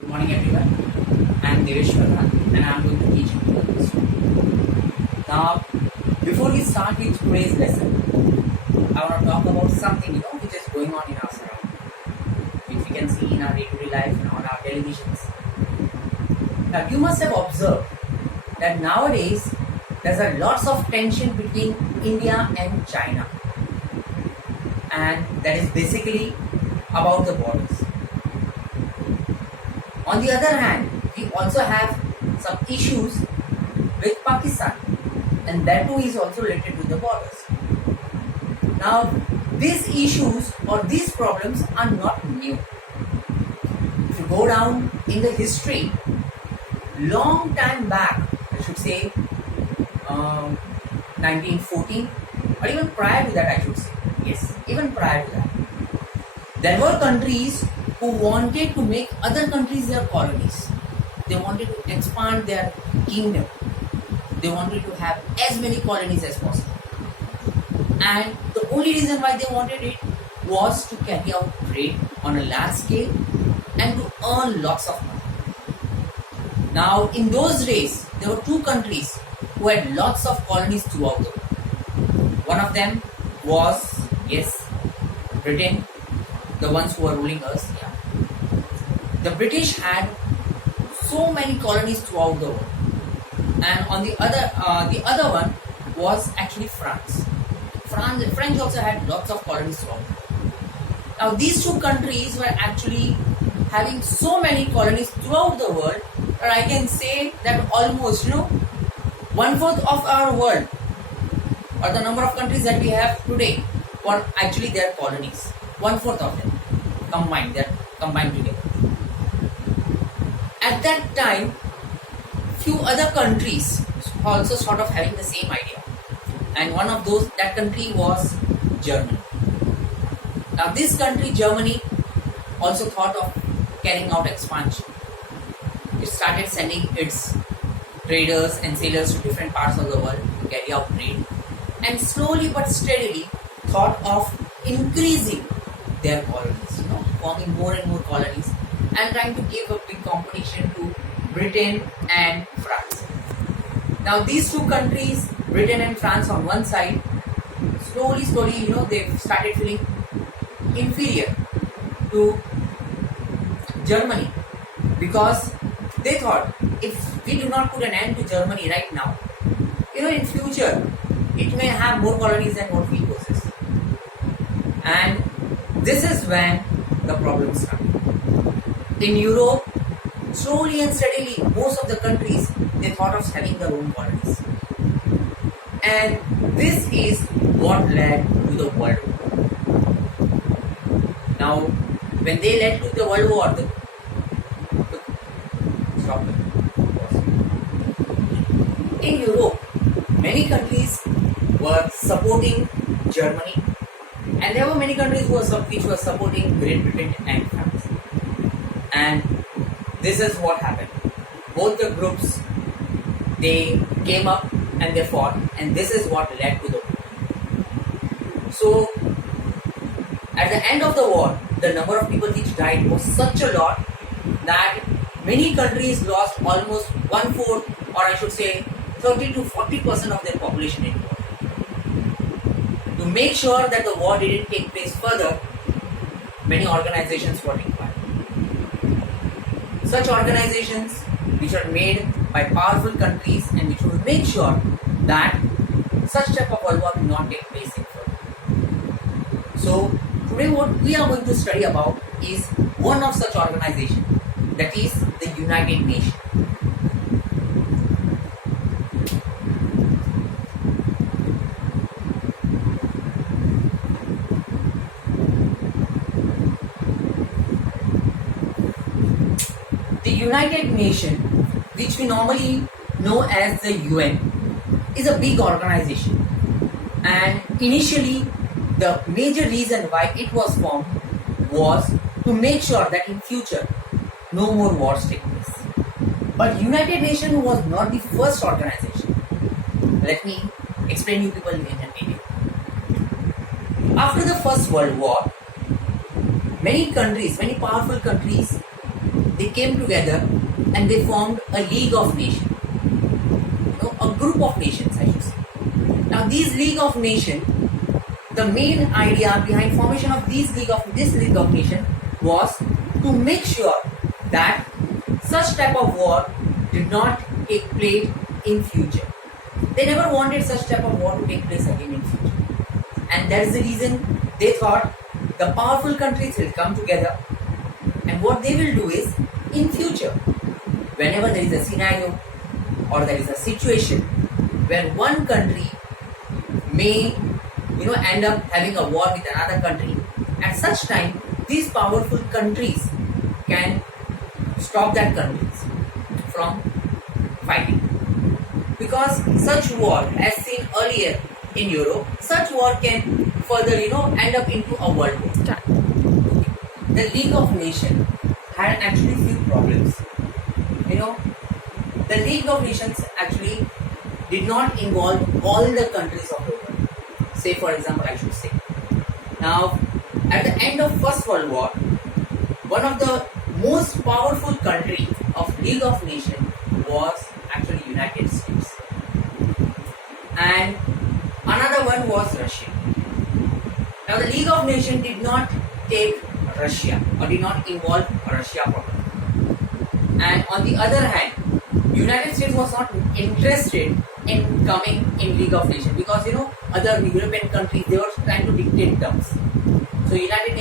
Good morning everyone. I am Devesh Verma and I am going to teach you this one. Now, before we start with today's lesson, I want to talk about something which is going on in our surroundings, which we can see in our day-to-day life and on our televisions. Now, you must have observed that nowadays there's a lots of tension between India and China, and that is basically about the borders. On the other hand, we also have some issues with Pakistan, and that too is also related to the borders. Now, these issues or these problems are not new. If you go down in the history, long time back, I should say 1914, or even prior to that, I should say, yes, even prior to that, there were countries who wanted to make other countries their colonies. They wanted to expand their kingdom. They wanted to have as many colonies as possible. And the only reason why they wanted it was to carry out trade on a large scale and to earn lots of money. Now, in those days, there were two countries who had lots of colonies throughout the world. One of them was, yes, Britain, the ones who were ruling us. Yeah. The British had so many colonies throughout the world, and on the other one was actually France. The French also had lots of colonies throughout the world. Now these two countries were actually having so many colonies throughout the world that I can say that almost 1/4 of our world, or the number of countries that we have today, were actually their colonies. 1/4 of them combined together. At that time, few other countries also sort of having the same idea, and one of that country was Germany. Now this country, Germany, also thought of carrying out expansion. It started sending its traders and sailors to different parts of the world to carry out trade, and slowly but steadily thought of increasing their colonies, forming more and more colonies and trying to give a big competition to Britain and France. Now these two countries, Britain and France on one side, slowly, they started feeling inferior to Germany, because they thought if we do not put an end to Germany right now, in future it may have more colonies than what we possess. And this is when the problems start. In Europe, slowly and steadily, most of the countries, they thought of having their own colonies. And this is what led to the World War. Now, when they led to the World War, in Europe, many countries were supporting Germany, and there were many countries which were supporting Great Britain and France. And this is what happened. Both the groups, they came up and they fought, and this is what led to the war. So, at the end of the war, the number of people which died was such a lot that many countries lost almost 1/4, or I should say 30 to 40% of their population in war. To make sure that the war didn't take place further, many organizations were required. Such organizations which are made by powerful countries and which will make sure that such type of world war will not take place in further. So today what we are going to study about is one of such organizations, that is the United Nations. The United Nations, which we normally know as the UN, is a big organization, and initially the major reason why it was formed was to make sure that in future no more wars take place. But United Nations was not the first organization. Let me explain you people in detail. After the First World War, many powerful countries, they came together and they formed a League of Nations, a group of nations, I should say. Now, these League of Nations, the main idea behind formation of this League of Nations was to make sure that such type of war did not take place in future. They never wanted such type of war to take place again in future. And that is the reason they thought the powerful countries will come together, and what they will do is, in future, whenever there is a scenario or there is a situation where one country may end up having a war with another country, at such time these powerful countries can stop that countries from fighting. Because such war, as seen earlier in Europe, such war can further end up into a world war. The League of Nations had actually few problems. The League of Nations actually did not involve all the countries of the world. Say, for example, I should say. Now, at the end of First World War, one of the most powerful country of League of Nations was actually United States. And another one was Russia. Now, the League of Nations did not take Russia or did not involve Russia properly. And on the other hand, United States was not interested in coming in League of Nations because other European countries, they were trying to dictate terms. So United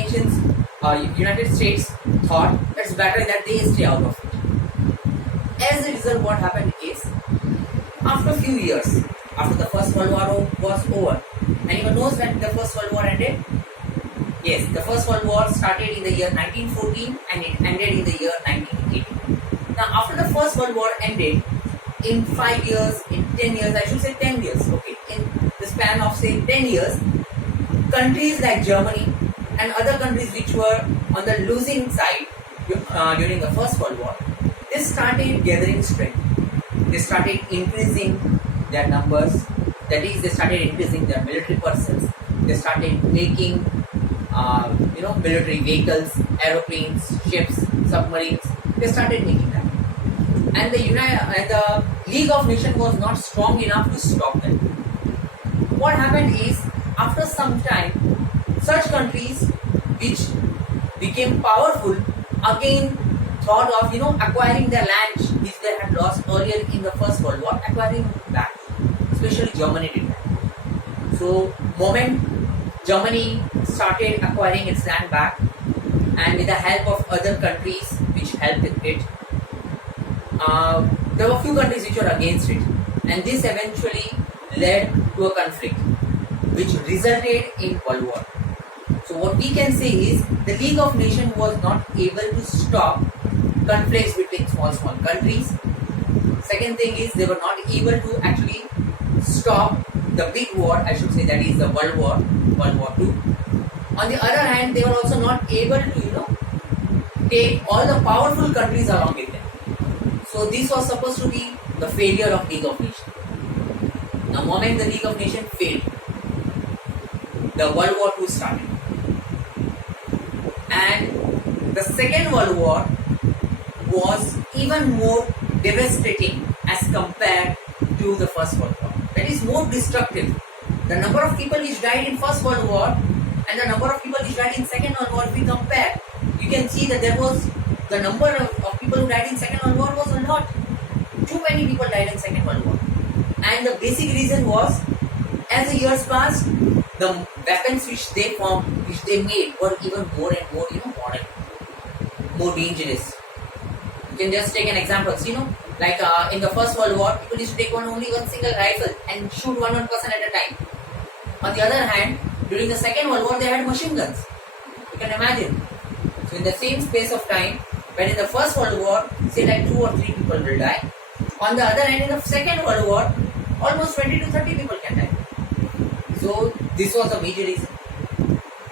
States thought it's better that they stay out of it. As a result, what happened is, after a few years, after the First World War was over, anyone knows when the First World War ended? Yes, the First World War started in the year 1914 and it ended in the year 1918. Now, after the First World War ended, in 5 years, in 10 years, I should say 10 years, okay, in the span of say 10 years, countries like Germany and other countries which were on the losing side during the First World War, they started gathering strength. They started increasing their numbers, that is, they started increasing their military persons, they started making military vehicles, aeroplanes, ships, submarines, they started making that. And the League of Nations was not strong enough to stop them. What happened is, after some time, such countries which became powerful again thought of acquiring their land which they had lost earlier in the First World War, acquiring back. Especially Germany did that. So, moment Germany started acquiring its land back, and with the help of other countries which helped with it, there were few countries which were against it, and this eventually led to a conflict which resulted in World War. So what we can say is, the League of Nations was not able to stop conflicts between small countries. Second thing is, they were not able to actually stop the big war, I should say, that is the World War II. On the other hand, they were also not able to take all the powerful countries along with them. So this was supposed to be the failure of League of Nations. The moment the League of Nations failed, the World War II started. And the Second World War was even more devastating as compared to the First World War. That is more destructive. The number of people which died in First World War and the number of people which died in Second World War, if we compare, you can see that there was the number of people who died in Second World War was a lot. Too many people died in Second World War. And the basic reason was, as the years passed, the weapons which they formed, which they made, were even more and more, modern, more dangerous. You can just take an example. Like in the First World War, people used to take only one single rifle and shoot one person at a time. On the other hand, during the Second World War, they had machine guns. You can imagine. So in the same space of time, when in the First World War, say like 2 or 3 people will die. On the other hand, in the Second World War, almost 20 to 30 people can die. So this was a major reason.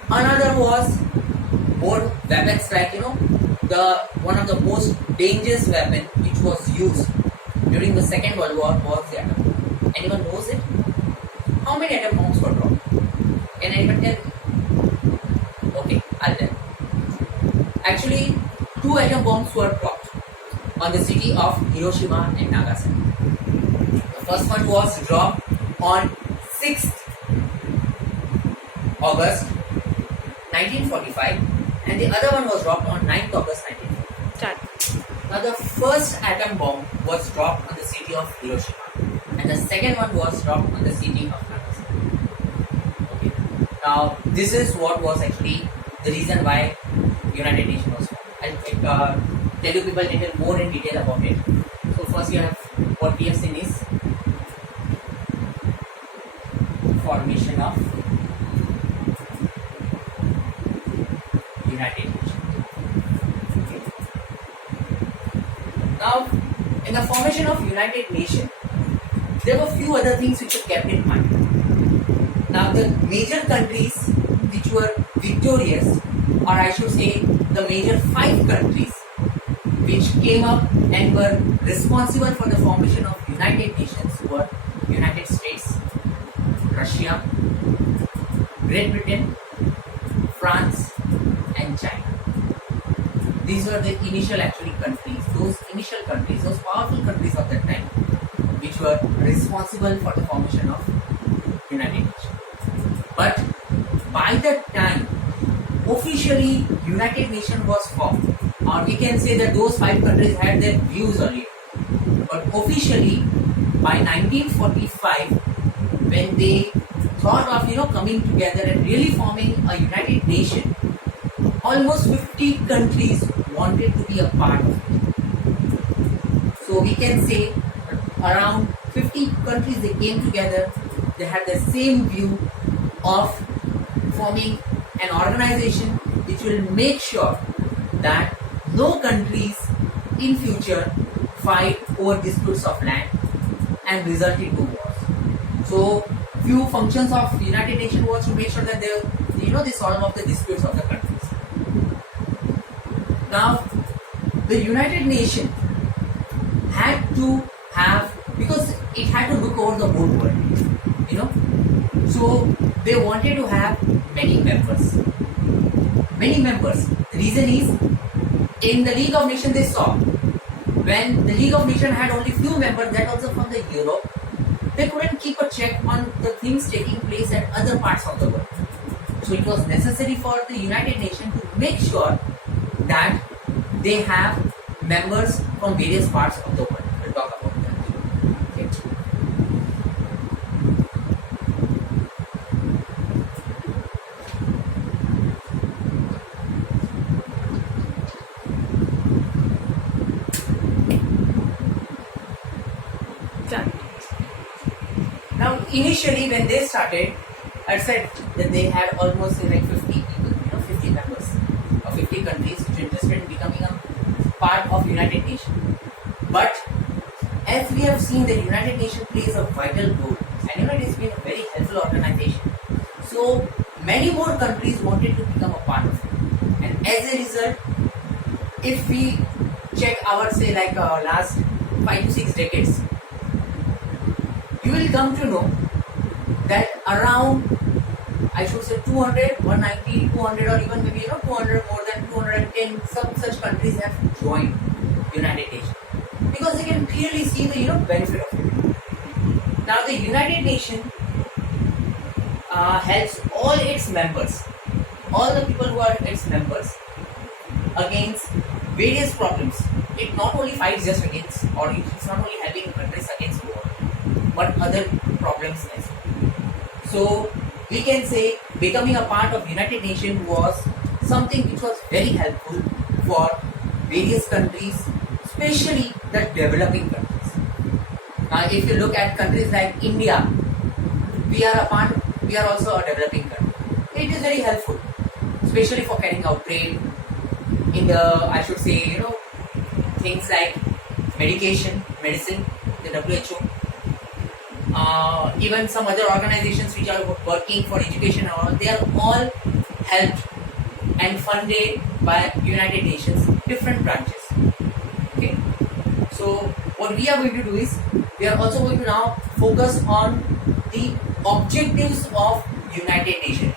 Another was more weapons, like the one of the most dangerous weapon which was used during the Second World War was the atom bomb. Anyone knows it? How many atom bombs were dropped? Can anyone tell me? Okay, I'll tell. Actually, 2 atom bombs were dropped. on the city of Hiroshima and Nagasaki. The first one was dropped on 6th August 1945 and the other one was dropped on 9th August 1945. Now the first atom bomb was dropped on the city of Hiroshima and the second one was dropped on the city of Nagasaki. Okay. Now this is what was actually the reason why United Nations was formed. I'll tell you people a little more in detail about it. So first you have what we have seen is formation of United Nations. Okay. Now in the formation of United Nations, there were few other things which were kept in mind. Now the major countries which were victorious, or I should say the major 5 countries which came up and were responsible for the formation of United Nations were United States, Russia, Great Britain, France and China. These were the initial actually countries, those powerful countries of that time which were responsible for the formation of United Nations. But by that time, officially United Nations was formed, or we can say that those 5 countries had their views earlier. But officially, by 1945, when they thought of coming together and really forming a United Nation, almost 50 countries wanted to be a part of it. So we can say around 50 countries they came together. They had the same view of forming an organization which will make sure that no countries in future fight over disputes of land and result into wars. So few functions of United Nations was to make sure that they solve of the disputes of the countries. Now the United Nations had to have, because it had to look over the whole world, so they wanted to have many members. The reason is, in the League of Nations they saw, when the League of Nations had only few members, that also from the Europe, they couldn't keep a check on the things taking place at other parts of the world. So it was necessary for the United Nations to make sure that they have members from various parts of the world. We'll talk about that. Okay. Now initially when they started, I said that they had almost like 50 people, 50 members of 50 countries which were interested in becoming a part of United Nations. But as we have seen, the United Nations plays a vital role, and it has been a very helpful organization. So many more countries wanted to become a part of it, and as a result, if we check our last 5 to 6 decades, you will come to know that around, I should say 200, 190, 200 or even maybe 200, more than 210, some such countries have joined United Nations because they can clearly see the benefit of it. Now the United Nations helps all its members, all the people who are its members, against various problems. It not only fights just against, or it's not only helping countries against war, but other problems as well. So we can say becoming a part of United Nations was something which was very helpful for various countries, especially the developing countries. Now if you look at countries like India, we are also a developing country. It is very helpful, especially for carrying out trade in the, I should say, things like medicine, the WHO, even some other organizations which are working for education and all, they are all helped and funded by United Nations, different branches. Okay. So what we are going to do is, we are also going to now focus on the objectives of United Nations.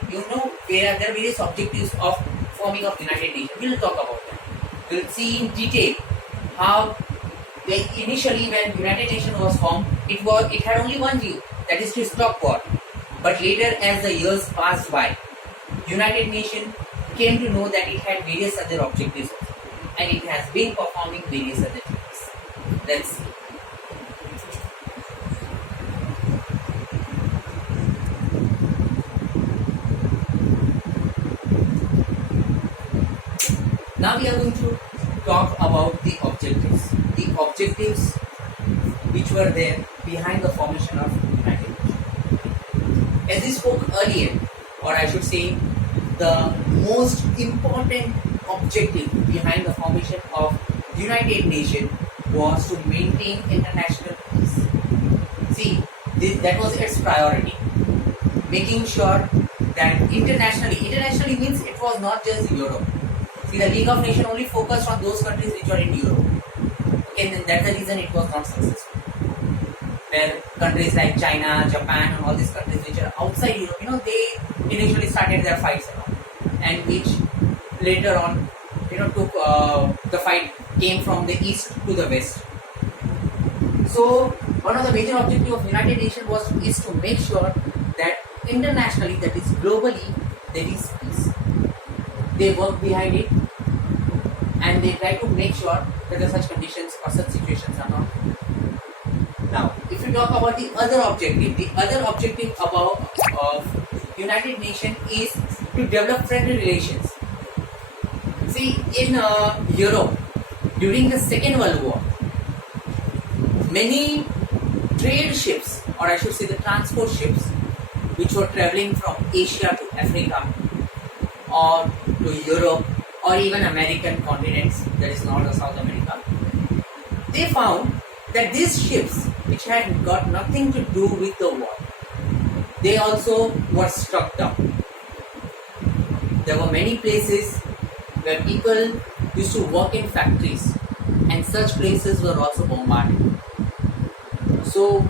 There are various objectives of forming of United Nations. We will talk about that. We will see in detail how initially when United Nations was formed, it had only one view, that is to stop war. But later, as the years passed by, United Nations came to know that it had various other objectives, and it has been performing various other duties. Let's see. Now we are going to talk about the objectives. The objectives which were there behind the formation of United Nations. As we spoke earlier, or I should say, the most important objective behind the formation of United Nations was to maintain international peace. See, that was its priority. Making sure that internationally means it was not just Europe. See, the League of Nations only focused on those countries which are in Europe. Okay, then that's the reason it was not successful. Where countries like China, Japan, and all these countries which are outside Europe, they initially started their fights and which later on, took the fight came from the east to the west. So one of the major objectives of United Nations is to make sure that internationally, that is globally, there is peace. They work behind it and they try to make sure that such conditions or such situations are not. Now, if you talk about the other objective of United Nations is to develop friendly relations. See, in Europe, during the Second World War, many trade ships, or I should say the transport ships, which were traveling from Asia to Africa, or to Europe, or even American continents, that is North or South America, they found that these ships, which had got nothing to do with the war, they also were struck down. There were many places where people used to work in factories, and such places were also bombarded. So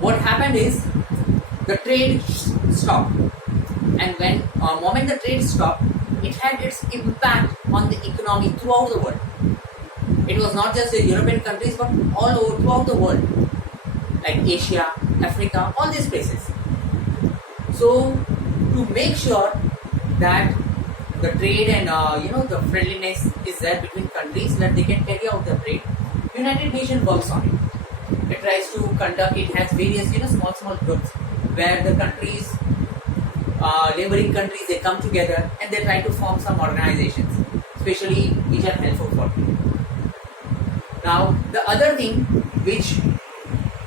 what happened is the trade stopped, and when moment the trade stopped, it had its impact on the economy throughout the world. It was not just the European countries, but all over throughout the world, like Asia, Africa, all these places. So to make sure that the trade and the friendliness is there between countries, that they can carry out the trade, United Nations works on it. It tries to conduct. It has various small groups where the countries, neighboring countries, they come together and they try to form some organizations, especially which are helpful for them. Now, the other thing which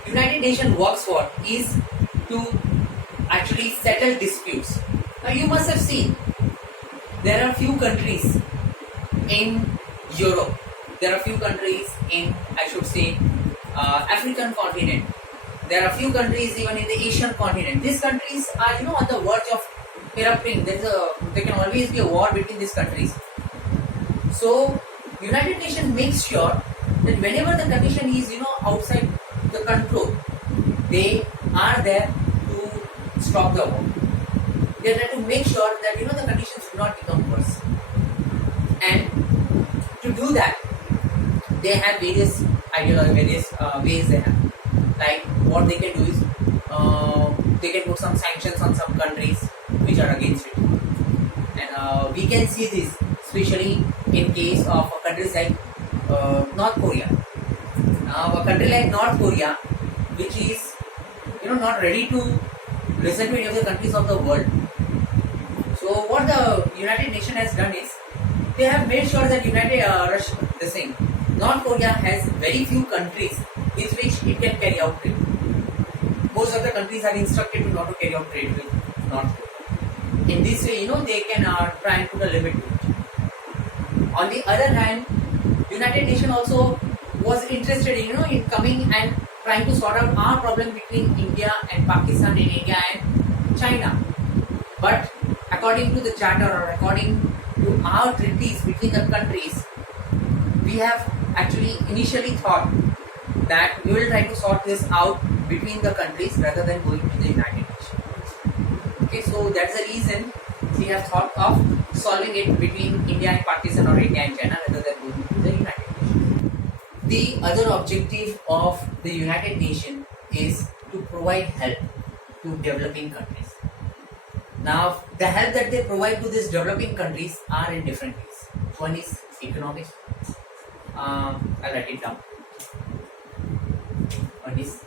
United Nations works for is to actually settle disputes. Now, you must have seen there are few countries in Europe, there are few countries in, I should say, African continent. There are few countries even in the Asian continent. These countries are, on the verge of erupting. There can always be a war between these countries. So, United Nations makes sure that whenever the condition is, outside the control, they are there to stop the war. They are there to make sure that, the conditions do not become worse. And to do that, they have various ways they have. Like what they can do is, they can put some sanctions on some countries which are against it. And we can see this especially in case of countries like North Korea. Now, a country like North Korea, which is not ready to listen to any of the countries of the world. So what the United Nations has done is, they have made sure that North Korea has very few countries with which it can carry out trade. Most of the countries are instructed to not to carry out trade with North Korea. In this way, they can try and put a limit to it. On the other hand, United Nations also was interested in coming and trying to sort out our problem between India and Pakistan, and India and China. But according to the charter, or according to our treaties between the countries, we have actually initially thought that we will try to sort this out between the countries rather than going to the United Nations. Okay, so that's the reason we have thought of solving it between India and Pakistan, or India and China, rather than going to the United Nations. The other objective of the United Nations is to provide help to developing countries. Now, the help that they provide to these developing countries are in different ways. One is economic. I'll write it down. One is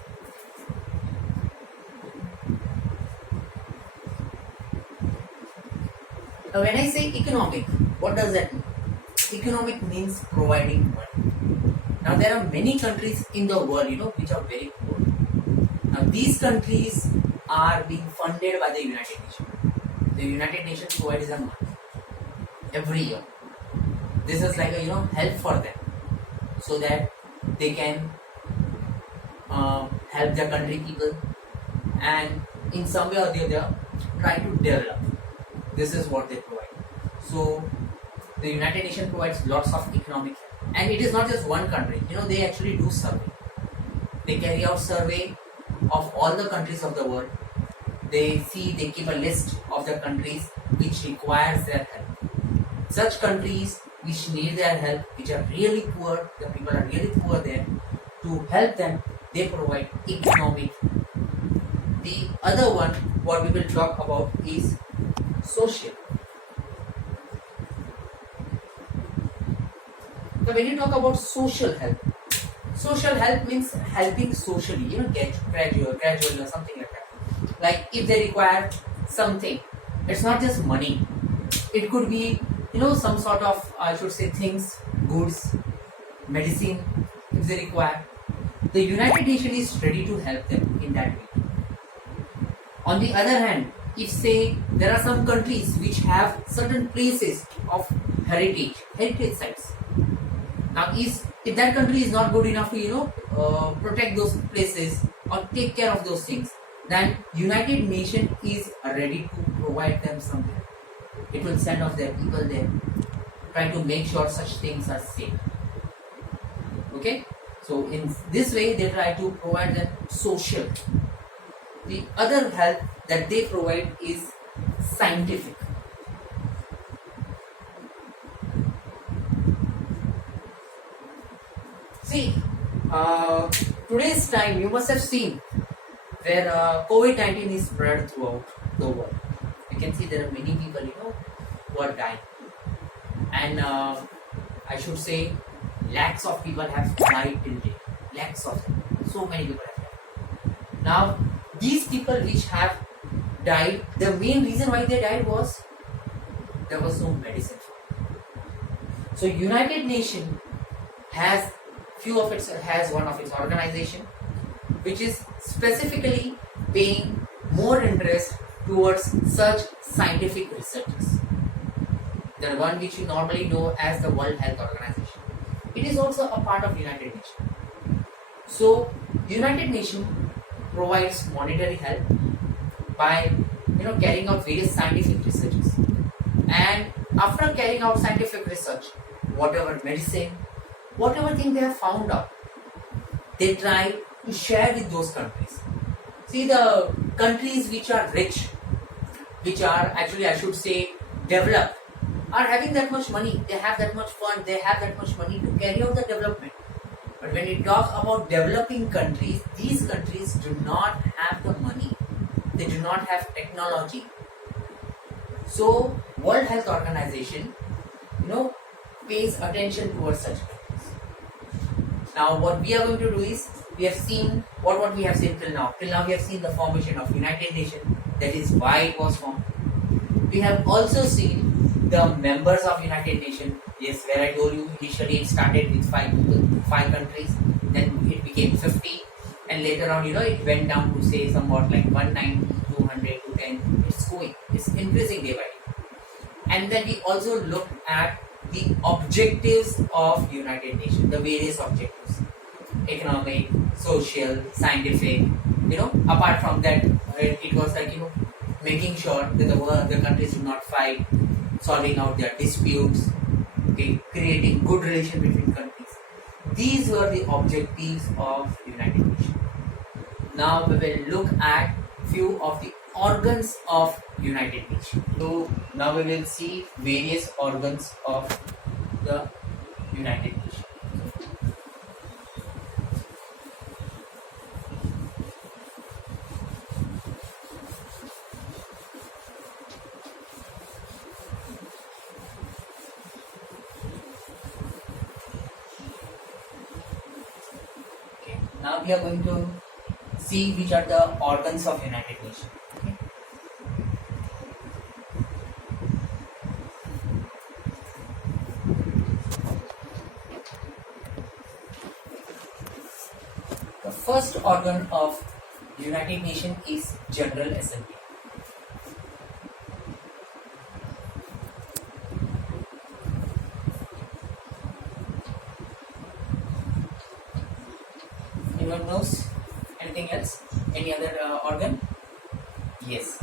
now, when I say economic, what does that mean? Economic means providing money. Now, there are many countries in the world, which are very poor. Now, these countries are being funded by the United Nations. The United Nations provides them money every year. This is like a help for them, so that they can help their country people, and in some way or the other try to develop. This is what they provide. So the United Nations provides lots of economic help, and it is not just one country. They actually do survey. They carry out survey of all the countries of the world. They keep a list of the countries which requires their help. Such countries which need their help, which are really poor, the people are really poor there, to help them, they provide economic. The other one, what we will talk about, is social. So when you talk about social help means helping socially, gradual or something like that. Like if they require something, it's not just money. It could be, some sort of, I should say, things, goods, medicine, if they require. The United Nations is ready to help them in that way. On the other hand, if say there are some countries which have certain places of heritage sites. Now, if that country is not good enough to protect those places or take care of those things, then United Nations is ready to provide them something. It will send off their people there, try to make sure such things are safe. Okay, so in this way they try to provide them social. The other help that they provide is scientific. See, today's time you must have seen where COVID-19 is spread throughout the world. You can see there are many people, who are dying. And I should say, lakhs of people have died till date. Lakhs of them. So many people have died. Now, these people which have died, the main reason why they died was there was no medicine for it. So, United Nations has one of its organization which is specifically paying more interest towards such scientific researches. The one which you normally know as the World Health Organization. It is also a part of United Nations. So United Nations provides monetary help by carrying out various scientific researches. And after carrying out scientific research, whatever medicine, whatever thing they have found out, they try to share with those countries. See, the countries which are rich, which are actually, I should say, developed, are having that much money, they have that much fund, they have that much money to carry out the development. But when we talk about developing countries, these countries do not have the money, they do not have technology. So, World Health Organization, pays attention towards such countries. Now, what we are going to do is, we have seen what we have seen till now. Till now, we have seen the formation of United Nations. That is why it was formed. We have also seen the members of United Nations. Yes, where I told you initially it started with 5 countries, then it became 50, and later on, it went down to say somewhat like 190, 200, 210. It's going, it's increasing day by day. And then we also looked at the objectives of United Nations, the various objectives: economic, social, scientific. Apart from that, it was like making sure that the countries do not fight, solving out their disputes, creating good relation between countries. These were the objectives of United Nations. Now we will look at few of the organs of United Nations. So now we will see various organs of the United Nations. Now we are going to see which are the organs of United Nations. Okay. The first organ of United Nations is General Assembly. Anyone knows anything else? Any other organ? Yes,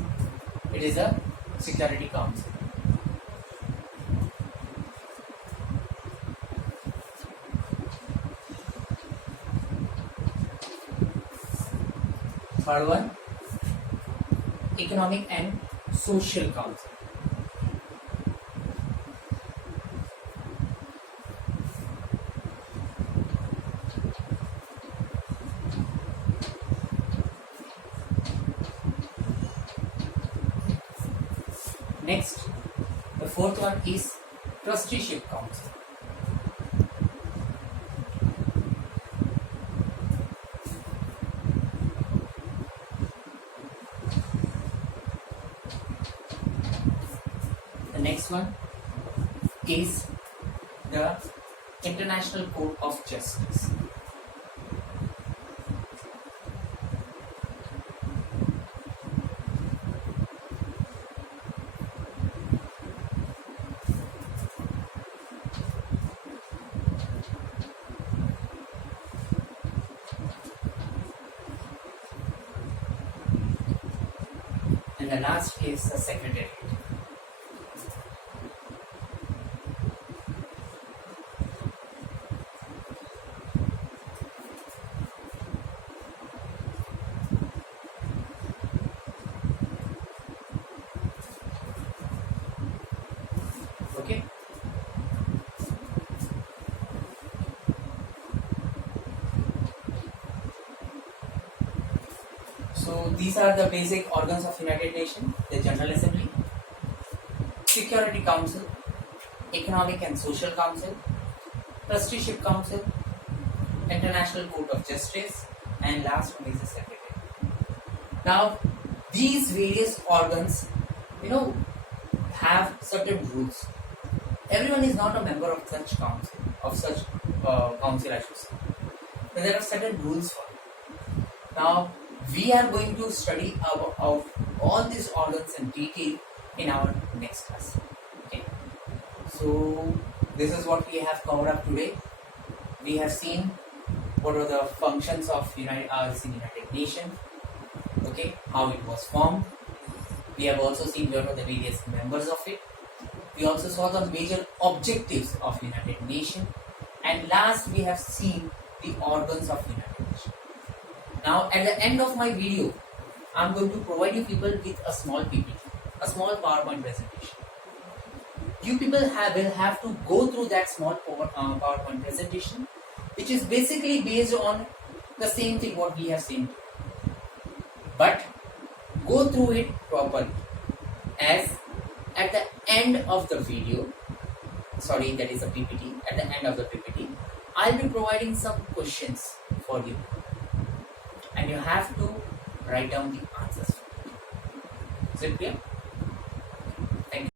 it is a Security Council. Third one, Economic and Social Council. Next, the fourth one is Trusteeship Council. The next one is the International Court of Justice. And the last is the Secretariat. Okay. So these are the basic organs of United Nations: the General Assembly, Security Council, Economic and Social Council, Trusteeship Council, International Court of Justice, and last one is the Secretary. Now, these various organs, have certain rules. Everyone is not a member of such council, I should say. But there are certain rules for it. Now, we are going to study about all these organs in detail in our next class. Okay. So this is what we have covered up today. We have seen what are the functions of United Nations. Okay, how it was formed. We have also seen what are the various members of it. We also saw the major objectives of United Nations, and last we have seen the organs of United Nations. Now at the end of my video, I am going to provide you people with a small PPT, a small PowerPoint presentation. You people will have to go through that small PowerPoint presentation, which is basically based on the same thing what we have seen. But go through it properly, as at the end of the video, that is a PPT, at the end of the PPT, I'll be providing some questions for you. And you have to write down the answers. Is it clear?